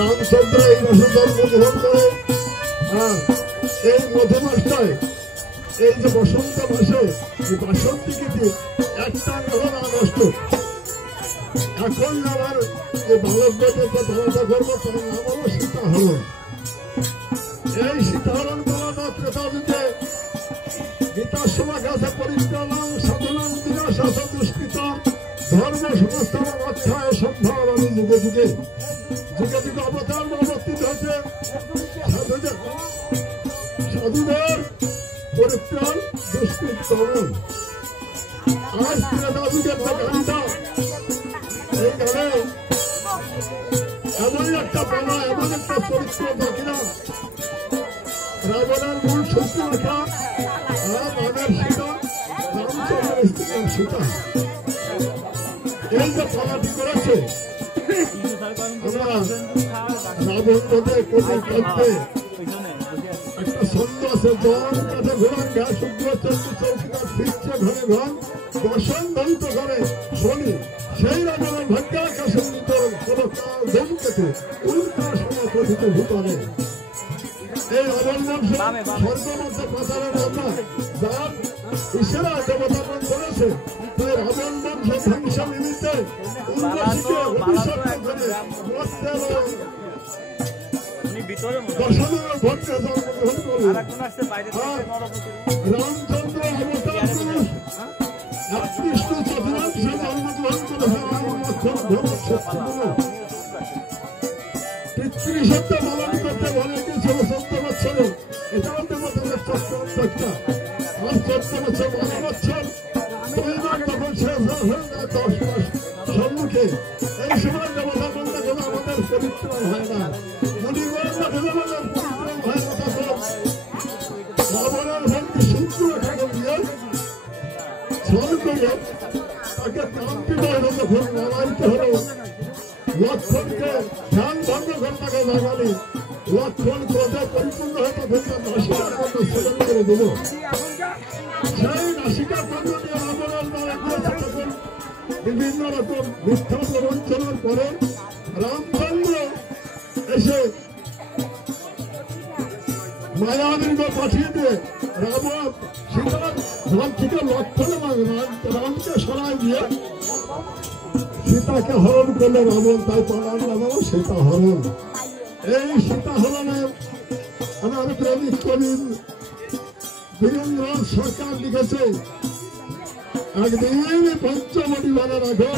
রামচন্দ্র এই মাসে জন্মগ্রহণ করে। আর এই মধ্য মাসটায় এই যে বসন্ত মাসে বাসন্তী তিথি একটা গ্রহণ নষ্ট। এখন আমার যে বালকদের ধারণা করবো তার নাম হলো সীতাহরণ। এই সীতাহরণ বলাটা ক্রেতা যুগে গীতার সময় কাছে পরিত্রাণাং সাধনাং বিনাশাস দুষ্কৃত ধর্ম সংস্থান অধ্যায় সম্ভাবনা যুগে যুগে যুগে যুগে অবতার অবস্থিত হচ্ছে সাধুদের পরিত্রাণ দুষ্কৃত তরুণ। আজ ক্রেতা যুগের গানটা এই গানে এমনই একটা বানা এমন একটা চরিত্র বাকিরা রাবণের মূল শত্রু রেখা মানের সীতা রামচন্দ্রের স্ত্রী সীতা এই যে পালাটি করেছে আমরা রাবণ রোধে কোটির কাঁদতে একটা ছন্দ আছে জন কাছে ঘোড়ান ঘা শুক্র চন্দ্র চৌকিদার ফিরছে ঘরে ঘন বসন ধরিত করে শনি সেই রাবণের ভাগ্যাকাশে কোনো কাল ধমকেতে উল্টা সময় কথিত ভূতলে। এই রাবণ বংশ স্বর্গমধ্যে পাতালের রাজা যার ঈশ্বরা দেবতাপন করেছে তাই রাবণ বংশ ধ্বংস নিমিত্তে উর্বশীকে অভিশপ্ত করে দশনের ভক্তে জন্মগ্রহণ করলেন। রামচন্দ্র অবতার পুরুষ কৃষ্ণ চতুরাংশে জন্মগ্রহণ করেছে। পিতৃসত্য পালন করতে বলে গিয়েছিল 14 বছরে। এটাও দেবতাদের চক্রটা আর 14 বছর 12 বছর 2 মাস তখন শেষ হয়ে যায় 10 মাস সম্মুখে। এই সময় দেবতা বলতে কোনো আমাদের পরিত্রাণ হয় না, মুনিগণ আমাদের পরিত্রাণ হয় না। তখন রাবণের ভক্তি সূত্র রেখা দিয়ে ছল করে তাকে কান্তি বহন যখন লড়াইতে হলো লক্ষণকে ধ্যান ভঙ্গ করে তাকে লাগালি লক্ষণ ক্রোধে পরিপূর্ণ হয়ে তখন তার নাসিকার কর্ণ ছেদন করে দিল। সেই নাসিকার কর্ণ দিয়ে রাবণের দ্বারা দিয়েছে। তখন বিভিন্ন রকম মিথ্যা প্রবঞ্চনার পরে রামচন্দ্র এসে মায়াবীরকে পাঠিয়ে দিয়ে রাবণ সীতার ঘর থেকে লক্ষণ রামকে সরাই দিয়ে সীতাকে হরণ করলে রাবণ, তাই পালার নাম হলো সীতাহরণ। এই সীতাহরণের আমার প্রেমিক কবি বীরেন্দ্রনাথ সরকার লিখেছে একদিন পঞ্চবটি মানে রাখো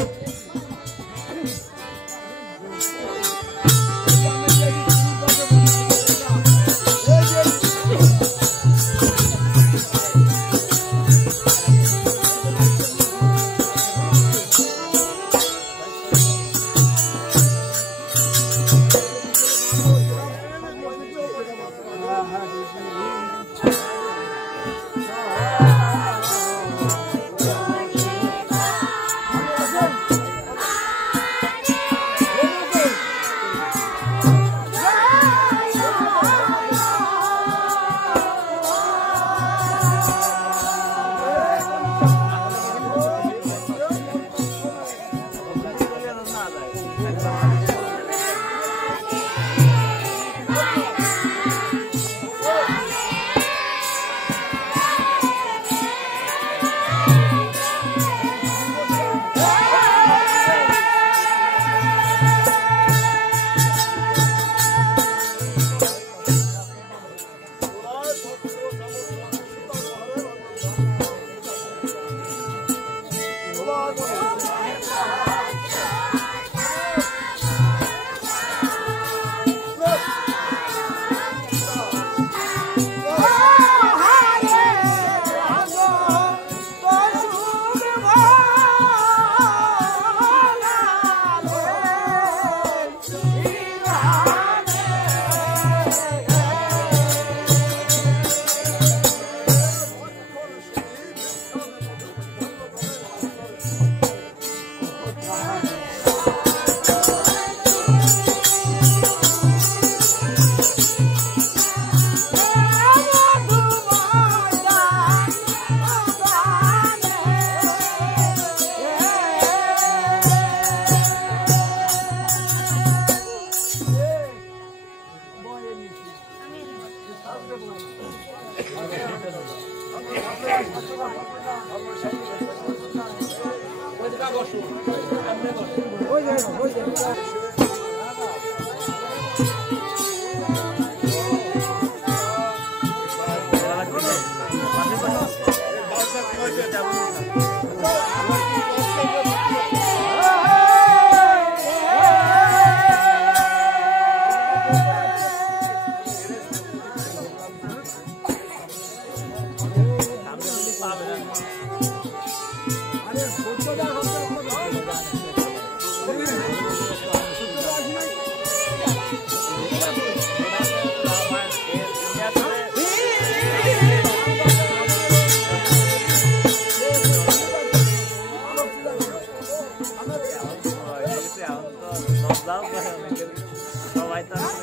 Só vai estar